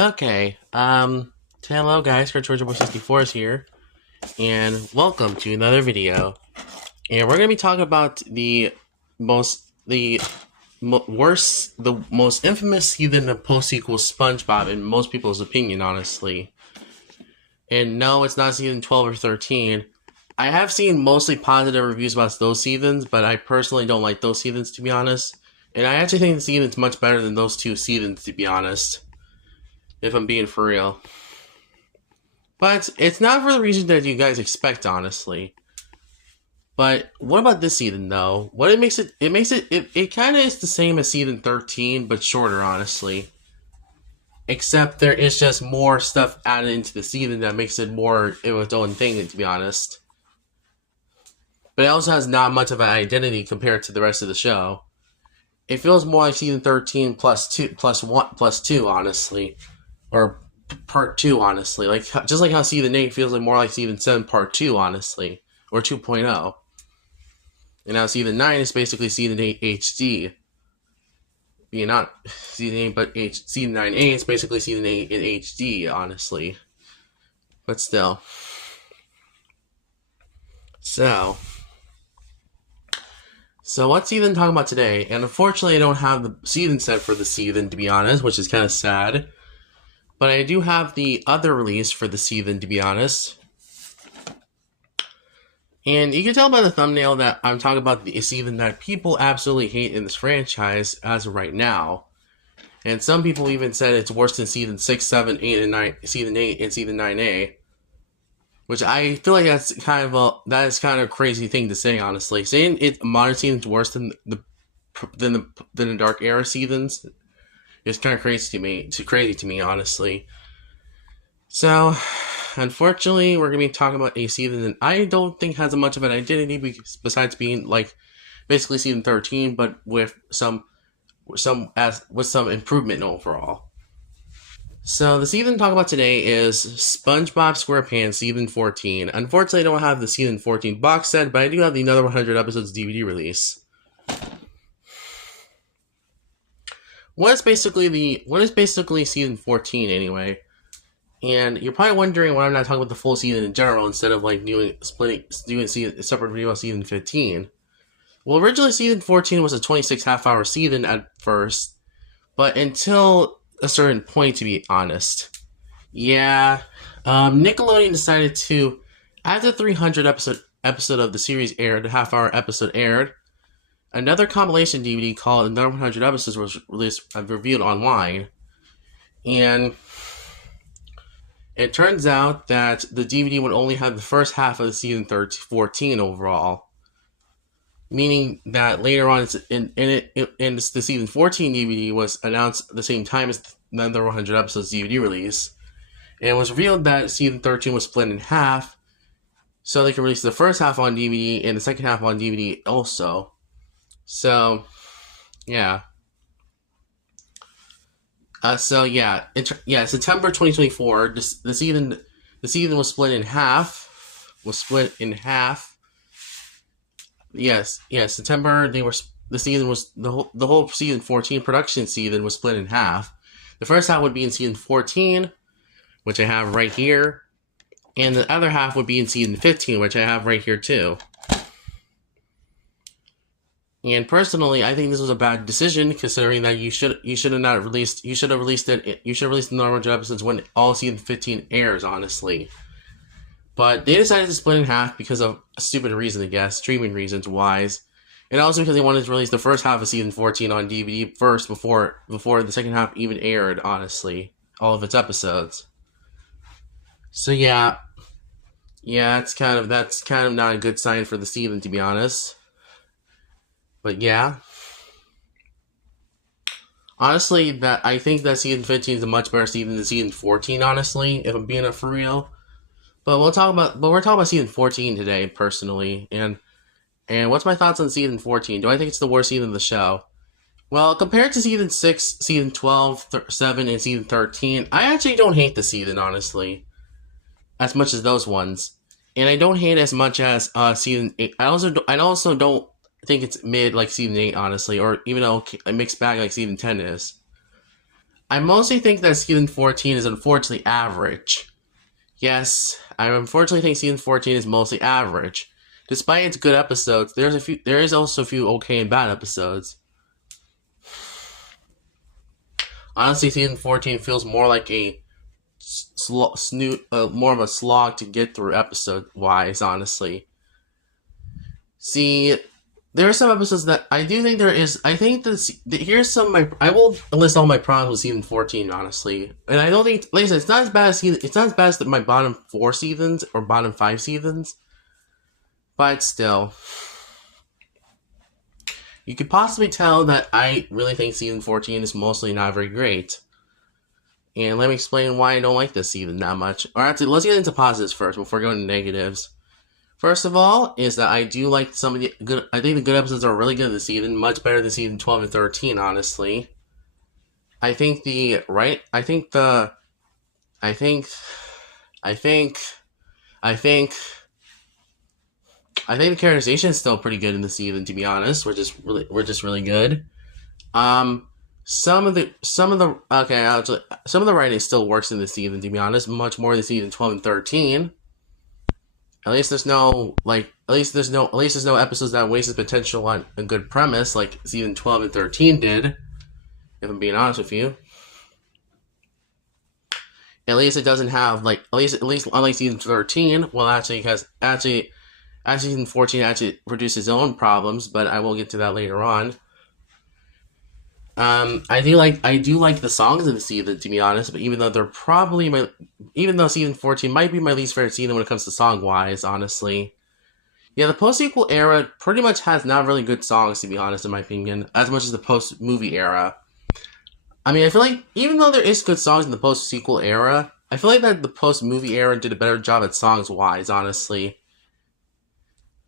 Okay, hello guys, Georgia64 is here, and welcome to another video. And we're gonna be talking about the most infamous season of post-sequel Spongebob in most people's opinion, honestly. And no, it's not season 12 or 13. I have seen mostly positive reviews about those seasons, but I personally don't like those seasons, to be honest. And I actually think the season's much better than those two seasons, to be honest. If I'm being for real. But it's not for the reason that you guys expect, honestly. But what about this season, though? What it makes it kind of is the same as season 13, but shorter, honestly. Except there is just more stuff added into the season that makes it more of its own thing, to be honest. But it also has not much of an identity compared to the rest of the show. It feels more like season 13 plus 2, honestly. Or part 2, honestly. Just like how season 8 feels like more like season 7 part 2, honestly. Or 2.0. And now season 9 is basically season 8 HD. Being not season 8, but season 9A is basically season 8 in HD, honestly. But still. So what season talking about today? And unfortunately I don't have the season set for the season, to be honest, which is kind of sad. But I do have the other release for the season, to be honest. And you can tell by the thumbnail that I'm talking about the season that people absolutely hate in this franchise as of right now. And some people even said it's worse than season 6, 7, 8, and 9, season 8 and season 9A. Which I feel like that is kind of a crazy thing to say, honestly. Saying modern season's worse than the Dark Era seasons is kind of crazy to me. It's crazy to me, honestly. So, unfortunately, we're going to be talking about a season that I don't think has much of an identity besides being like basically season 13, but with some improvement overall. So the season to talk about today is SpongeBob SquarePants season 14. Unfortunately, I don't have the season 14 box set, but I do have the another 100 episodes DVD release. What is basically season 14 anyway? And you're probably wondering why I'm not talking about the full season in general instead of like doing a separate video on season 15. Well, originally season 14 was a 26 half-hour season at first, but until a certain point, to be honest. Yeah, Nickelodeon decided to, after the 300 episode of the series aired, the half-hour episode aired, another compilation DVD called Another 100 Episodes was reviewed online, and it turns out that the DVD would only have the first half of the season 14 overall. Meaning that later on, the season 14 DVD was announced at the same time as the Another 100 Episodes DVD release. And it was revealed that season 13 was split in half, so they could release the first half on DVD and the second half on DVD also. So, yeah. September 2024, the season was split in half. Yes, September the whole season 14 production season was split in half. The first half would be in season 14, which I have right here, and the other half would be in season 15, which I have right here too. And personally, I think this was a bad decision, considering that you should have released the normal episodes when all season 15 airs, honestly. But they decided to split in half because of a stupid reason, I guess, streaming reasons wise. And also because they wanted to release the first half of season 14 on DVD first before the second half even aired, honestly. All of its episodes. So yeah, that's kind of not a good sign for the season, to be honest. But yeah. Honestly, I think that season 15 is a much better season than season 14, honestly, if I'm being for real. But we're talking about season 14 today, personally, and what's my thoughts on season 14? Do I think it's the worst season of the show? Well, compared to season 6, season 12, 7, and season 13, I actually don't hate the season, honestly, as much as those ones, and I don't hate as much as season 8. I also don't think it's mid like season 8, honestly, or even a mixed bag like season 10 is. I mostly think that season 14 is unfortunately average. Yes, I unfortunately think season 14 is mostly average. Despite its good episodes, there is also a few okay and bad episodes. Honestly, season 14 feels more like a more of a slog to get through episode wise, honestly. See, there are some episodes that I do think there is. I think here's some of my. I will list all my problems with season 14, honestly, and I don't think. Like I said, it's not as bad as it's not as bad as my bottom 4 seasons or bottom 5 seasons, but still, you could possibly tell that I really think season 14 is mostly not very great. And let me explain why I don't like this season that much. Or actually, let's get into positives first before going to negatives. First of all, is that I do like some of the good. I think the good episodes are really good this season, much better than season 12 and 13. Honestly, I think the right. I think the. I think. I think. I think. I think the characterization is still pretty good in the season. To be honest, we're just really good. Some of the actually, some of the writing still works in the season. To be honest, much more than season 12 and 13. At least there's no episodes that waste its potential on a good premise like season 12 and 13 did, if I'm being honest with you. At least it doesn't have at least unlike season 13, well actually season 14 actually produced its own problems, but I will get to that later on. I do like the songs of the season, to be honest, but even though season 14 might be my least favorite season when it comes to song wise, honestly. Yeah, the post-sequel era pretty much has not really good songs, to be honest, in my opinion, as much as the post-movie era. I mean, I feel like, even though there is good songs in the post-sequel era, I feel like that the post-movie era did a better job at songs-wise, honestly.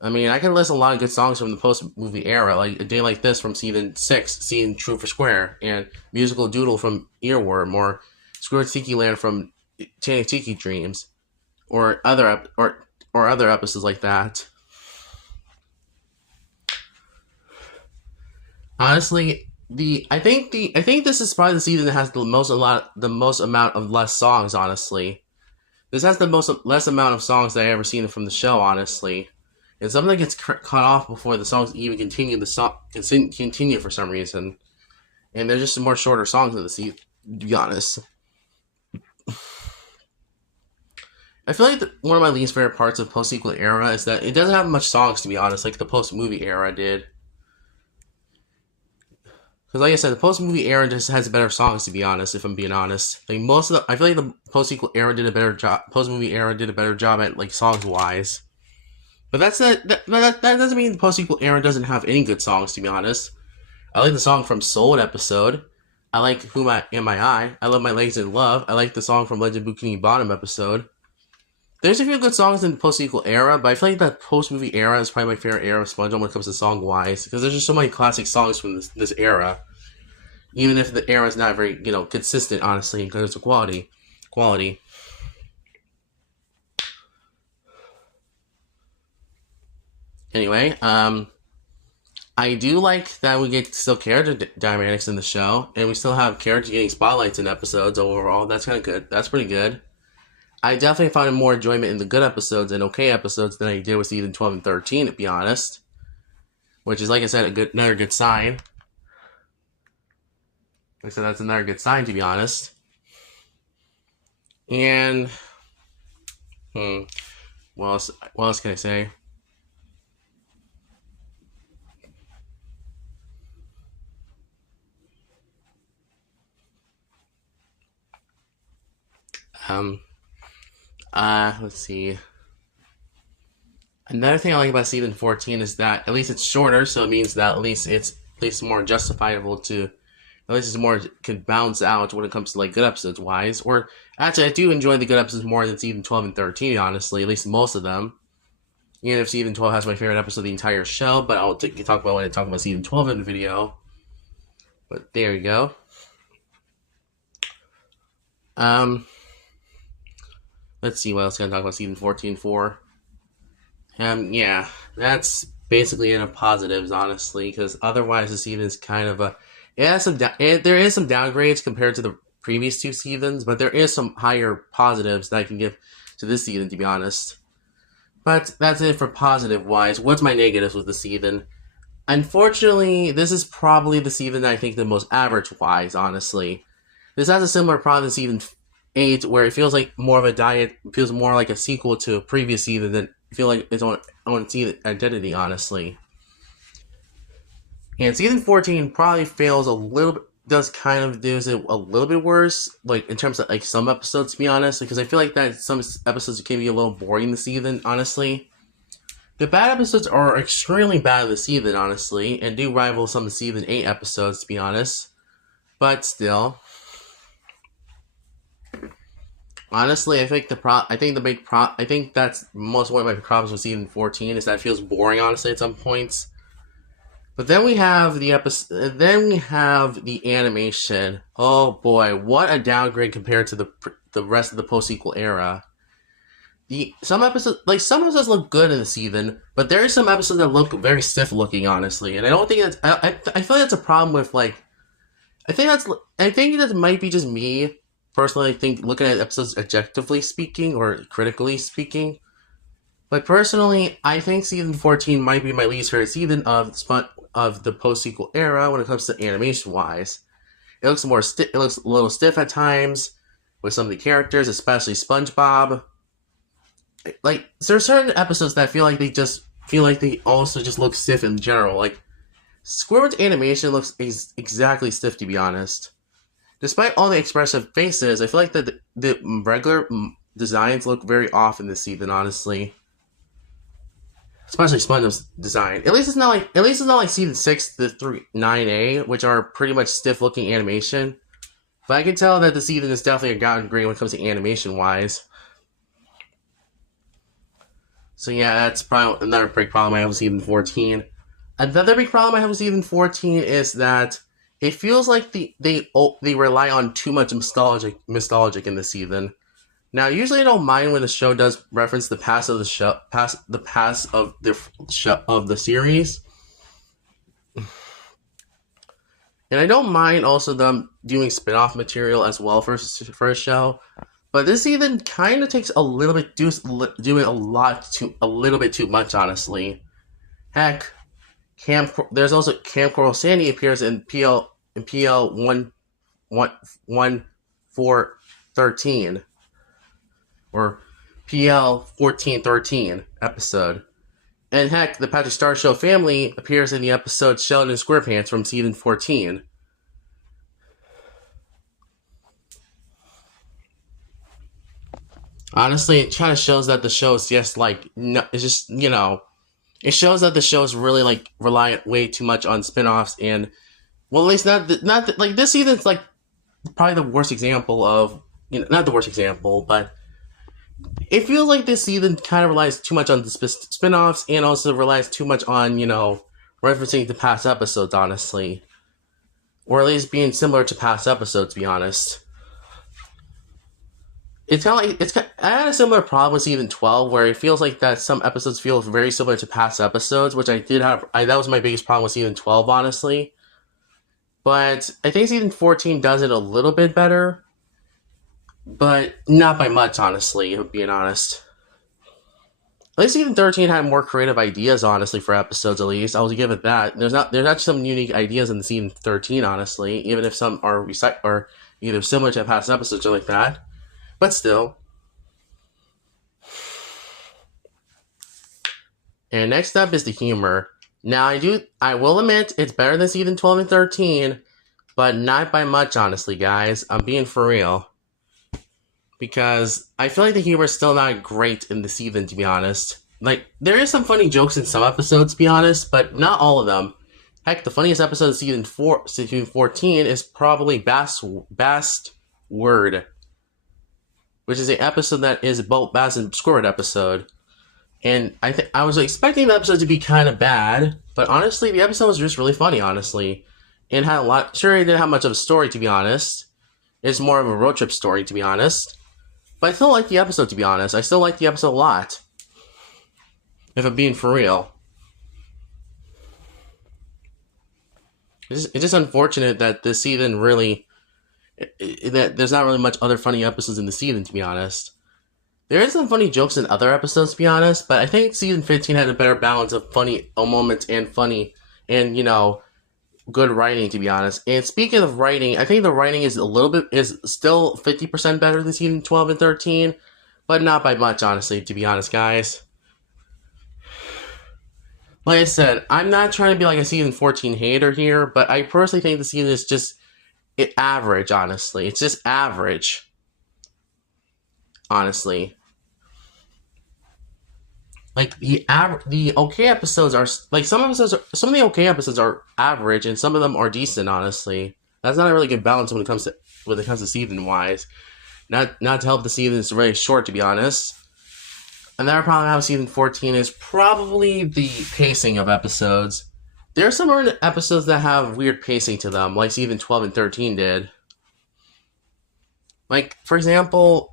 I mean, I can list a lot of good songs from the post-movie era, like A Day Like This from Season 6, Seeing True for Square, and Musical Doodle from Earworm, or Squirt Tiki Land from Tiny Tiki Dreams, or other episodes like that. Honestly, I think this is probably the season that has the most amount of less songs. Honestly, this has the less amount of songs that I ever seen from the show. Honestly, and something that gets cut off before the songs even continue. The song continue for some reason, and there's just some more shorter songs in the season. To be honest, I feel like one of my least favorite parts of post sequel era is that it doesn't have much songs. To be honest, like the post movie era did. Because, like I said, the post-movie era just has better songs. To be honest, if I'm being honest, like I feel like the post-sequel era did a better job. Post-movie era did a better job at like songs-wise. But that doesn't mean the post-sequel era doesn't have any good songs. To be honest, I like the song from Soul episode. I like Who Am I? I love My Legs in Love. I like the song from Legend of Bikini Bottom episode. There's a few good songs in the post-sequel era, but I feel like that post-movie era is probably my favorite era of SpongeBob when it comes to song-wise, because there's just so many classic songs from this era. Even if the era is not very, consistent, honestly, in terms of quality. Anyway, I do like that we get still character dynamics in the show, and we still have characters getting spotlights in episodes overall. That's kind of good. That's pretty good. I definitely found more enjoyment in the good episodes and okay episodes than I did with season 12 and 13, to be honest. Which is, like I said, another good sign. Like I said, that's another good sign, to be honest. And, what else can I say? Let's see. Another thing I like about season 14 is that at least it's shorter, so it means that at least it's more justifiable to, at least it's more, could balance out when it comes to like good episodes wise. Or actually, I do enjoy the good episodes more than season 12 and 13, honestly, at least most of them. Even if season 12 has my favorite episode of the entire show, but I'll talk about when I talk about season 12 in the video. But there you go. Let's see what else can I talk about season 14 for. Yeah, that's basically it of positives, honestly, because otherwise the season is kind of there is some downgrades compared to the previous two seasons, but there is some higher positives that I can give to this season, to be honest. But that's it for positive wise. What's my negatives with the season? Unfortunately, this is probably the season that I think the most average wise, honestly. This has a similar problem to season 8, where it feels like more of a diet, feels more like a sequel to a previous season than feel like its own season identity, honestly. And season 14 probably fails a little bit, does kind of do it a little bit worse, like in terms of like some episodes, to be honest, because I feel like that some episodes can be a little boring this season, honestly. The bad episodes are extremely bad this season, honestly, and do rival some of the season 8 episodes, to be honest. But still, honestly, I think I think that's most one of my problems with season 14 is that it feels boring, honestly, at some points. But then we have the episode. Then we have the animation. Oh boy, what a downgrade compared to the rest of the post-sequel era. Some episodes look good in the season, but there are some episodes that look very stiff looking, honestly. And I don't think that's. I feel like that's a problem with like. I think that might be just me personally. I think looking at episodes objectively speaking or critically speaking. But personally, I think season 14 might be my least favorite season of the post-sequel era when it comes to animation-wise. It looks it looks a little stiff at times with some of the characters, especially SpongeBob. Like, there are certain episodes that feel like they also just look stiff in general. Like, Squidward's animation looks exactly stiff, to be honest. Despite all the expressive faces, I feel like the regular designs look very off in this season, honestly. Especially SpongeBob's design. At least it's not like season 6 through 9A, which are pretty much stiff looking animation. But I can tell that the season is definitely a downgrade when it comes to animation wise. So yeah, that's probably another big problem I have with season 14. Another big problem I have with season 14 is that it feels like they rely on too much nostalgic in the season. Now, usually I don't mind when the show does reference the past of the series, and I don't mind also them doing spin-off material as well for a show. But this season kind of takes a little bit doing a little bit too much, honestly. Heck, there's also Camp Coral Sandy appears in PL 1413. Or PL 1413 episode. And heck, the Patrick Star Show family appears in the episode Sheldon SquarePants from season 14. Honestly, it kind of shows that the show is just like, no, it's just, it shows that the show is really like reliant way too much on spin-offs and, well, at least like this season's like probably the worst example of, not the worst example, but it feels like this season kind of relies too much on the spin-offs and also relies too much on, referencing the past episodes, honestly. Or at least being similar to past episodes, to be honest. It's kind of like, I had a similar problem with season 12 where it feels like that some episodes feel very similar to past episodes, which that was my biggest problem with season 12, honestly. But I think season 14 does it a little bit better. But not by much, honestly, being honest. At least season 13 had more creative ideas, honestly, for episodes, at least. I will give it that. There's actually some unique ideas in the season 13, honestly, even if some are either similar to past episodes or like that. But still. And next up is the humor. Now, I will admit, it's better than season 12 and 13, but not by much, honestly, guys. I'm being for real. Because I feel like the humor is still not great in the season, to be honest. Like, there is some funny jokes in some episodes, to be honest, but not all of them. Heck, the funniest episode of season 14 is probably Bast Word, which is an episode that is both Bast and Squidward episode. And I was expecting the episode to be kind of bad, but honestly, the episode was just really funny, honestly. And had it didn't have much of a story, to be honest. It's more of a road trip story, to be honest. But I still like the episode, to be honest. I still like the episode a lot. If I'm being for real. It's just unfortunate that this season really that there's not really much other funny episodes in the season, to be honest. There is some funny jokes in other episodes, to be honest, but I think season 15 had a better balance of funny moments and funny and, good writing, to be honest. And speaking of writing, I think the writing is still 50% better than season 12 and 13, but not by much, honestly, to be honest, guys. Like I said, I'm not trying to be like a season 14 hater here, but I personally think the season is just average, honestly. It's just average, honestly. Like the okay episodes are like some of the okay episodes are average, and some of them are decent. Honestly, that's not a really good balance when it comes to season wise. Not to help the season is really short, to be honest. Another problem I have with season 14 is probably the pacing of episodes. There are some episodes that have weird pacing to them, like season 12 and 13 did. Like for example,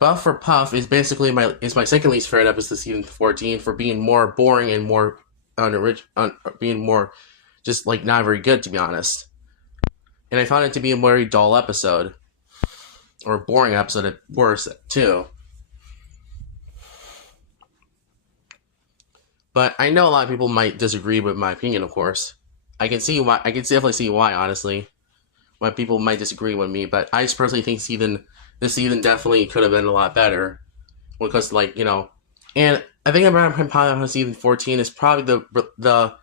Buff for Puff is basically my second least favorite episode of season 14 for being more boring and more being more just like not very good, to be honest. And I found it to be a very dull episode, or a boring episode at worst too. But I know a lot of people might disagree with my opinion, of course. I can definitely see why, honestly. Why people might disagree with me, but I just personally think this season definitely could have been a lot better. Because, and I think I'm probably on season 14 is probably the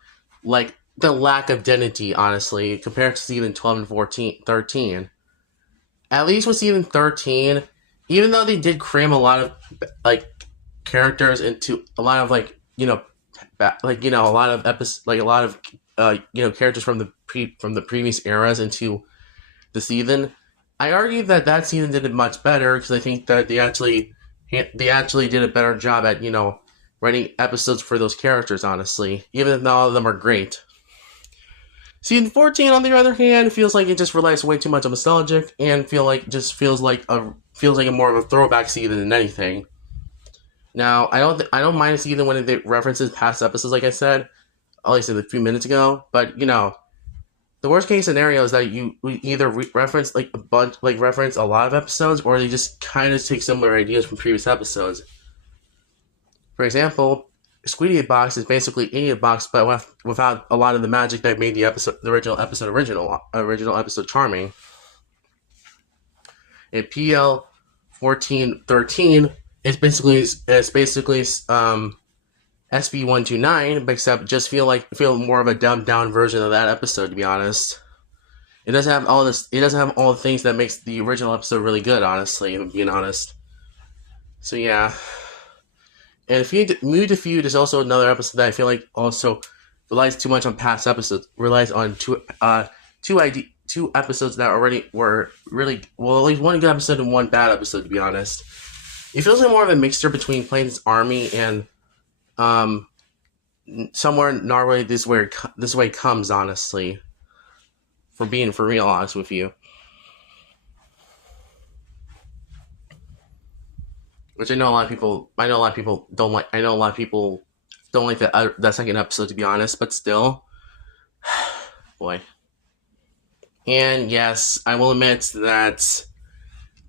lack of identity, honestly, compared to season 12 and 13. At least with season 13, even though they did cram a lot of, characters into a lot of, a lot of episodes, a lot of, characters from the previous eras into the season, I argue that season did it much better because I think that they actually did a better job at writing episodes for those characters. Honestly, even if not all of them are great. Season 14, on the other hand, feels like it just relies way too much on nostalgic and feels like a more of a throwback season than anything. Now, I don't mind a season when it references past episodes, like I said, at least a few minutes ago, but the worst case scenario is that you either reference reference a lot of episodes, or they just kind of take similar ideas from previous episodes. For example, Squeedy Box is basically Idiot Box, but without a lot of the magic that made the original episode charming. And PL 1413 is basically SB129, except just feel more of a dumbed down version of that episode, to be honest. It doesn't have all the things that makes the original episode really good, honestly, if I'm being honest. So yeah. And Mood to Feud is also another episode that I feel like also relies too much on past episodes. Relies on two episodes that already were really, well, at least one good episode and one bad episode, to be honest. It feels like more of a mixture between Plains Army and somewhere in Norway. This way comes, honestly. For real honest with you. Which I know a lot of people don't like. I know a lot of people don't like that second episode, to be honest. But still, boy. And yes, I will admit that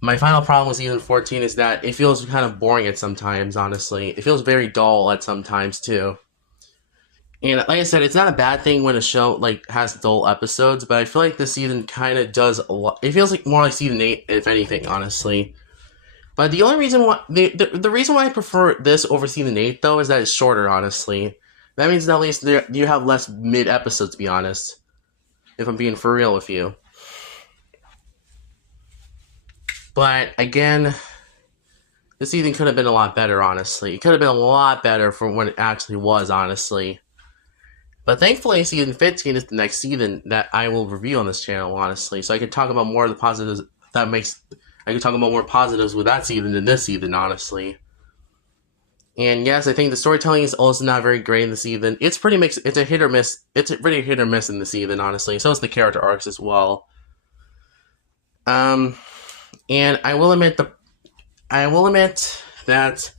my final problem with season 14 is that it feels kind of boring at sometimes. Honestly, it feels very dull at sometimes too. And like I said, it's not a bad thing when a show has dull episodes, but I feel like this season kind of does a lot. It feels like more like season 8, if anything, honestly. But the only reason why the reason why I prefer this over season 8 though is that it's shorter. Honestly, that means that at least you have less mid episodes. To be honest, if I'm being for real with you. But again, this season could have been a lot better. Honestly, it could have been a lot better from when it actually was. Honestly. But thankfully, season 15 is the next season that I will review on this channel, honestly. So I can talk about more of the positives I can talk about more positives with that season than this season, honestly. And yes, I think the storytelling is also not very great in the season. It's pretty mixed. It's a hit or miss. It's a really hit or miss in the season, honestly. So is the character arcs as well. And I will admit that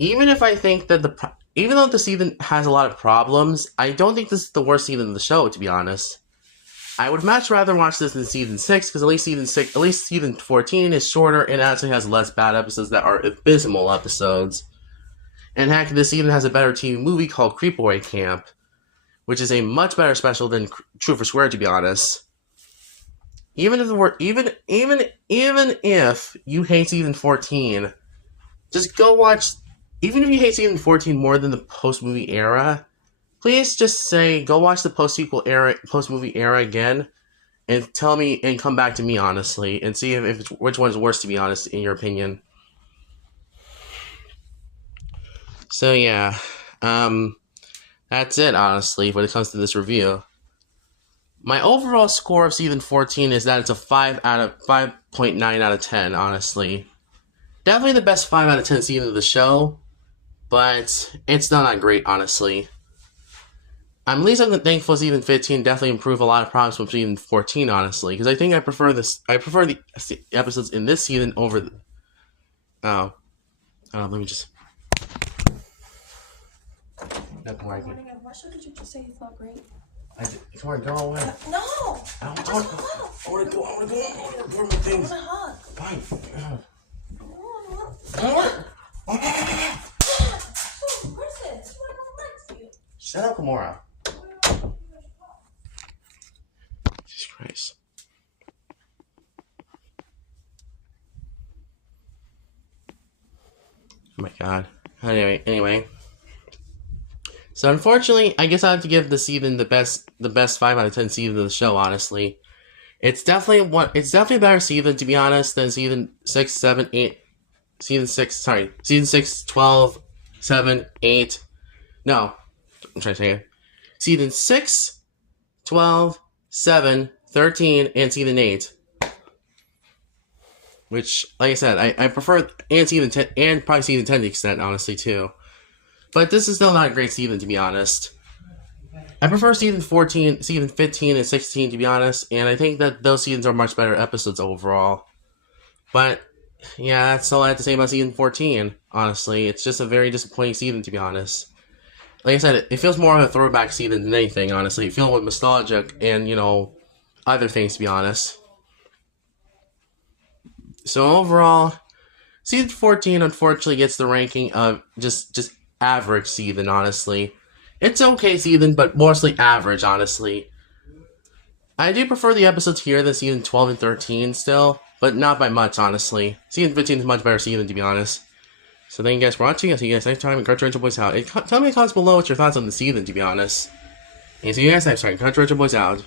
even if I think that even though the season has a lot of problems, I don't think this is the worst season of the show, to be honest. I would much rather watch this than season 6, because at least season 14 is shorter and actually has less bad episodes that are abysmal episodes. And heck, this season has a better TV movie called Creepaway Camp, which is a much better special than True for Square, to be honest. Even if you hate season 14, just go watch. Even if you hate season 14 more than the post movie era, please just go watch the post movie era again, and tell me and come back to me honestly and see which one's worse, to be honest, in your opinion. So yeah, that's it honestly when it comes to this review. My overall score of season 14 is that it's a 5.9 out of 10, honestly. Definitely the best 5 out of 10 season of the show, but it's not that great, honestly. I'm thankful season 15 definitely improved a lot of problems from season 14, honestly, because I think I prefer the episodes in this season over the... let me just... Why shouldn't you just say it's not great? Come on, go away. No! I want to go my things. I want a hug. Fine. Where's this? You want to go relax you? Shut up, Gamora. Jesus Christ. Oh my god. Anyway. So unfortunately, I guess I have to give the season the best 5 out of 10 season of the show, honestly. It's definitely a better season, to be honest, than season 6, 7, 8. Season 6, 12, 7, 8. No. I'm trying to say it. Season 6, 12, 7, 13, and season 8. Which, like I said, I prefer, and season 10, and probably season 10 to extent, honestly, too. But this is still not a great season, to be honest. I prefer season 14, season 15, and 16, to be honest, and I think that those seasons are much better episodes overall. But, yeah, that's all I have to say about season 14, honestly. It's just a very disappointing season, to be honest. Like I said, it feels more of a throwback season than anything, honestly. It feels with nostalgic and, other things, to be honest. So overall, season 14 unfortunately gets the ranking of just average season, honestly. It's okay season, but mostly average, honestly. I do prefer the episodes here than season 12 and 13 still, but not by much, honestly. Season 15 is a much better season, to be honest. So thank you guys for watching. I'll see you guys next time in Cartoon Boys Out. Tell me in the comments below what's your thoughts on the season, to be honest. And see you guys next time. Cartoon Boys Out.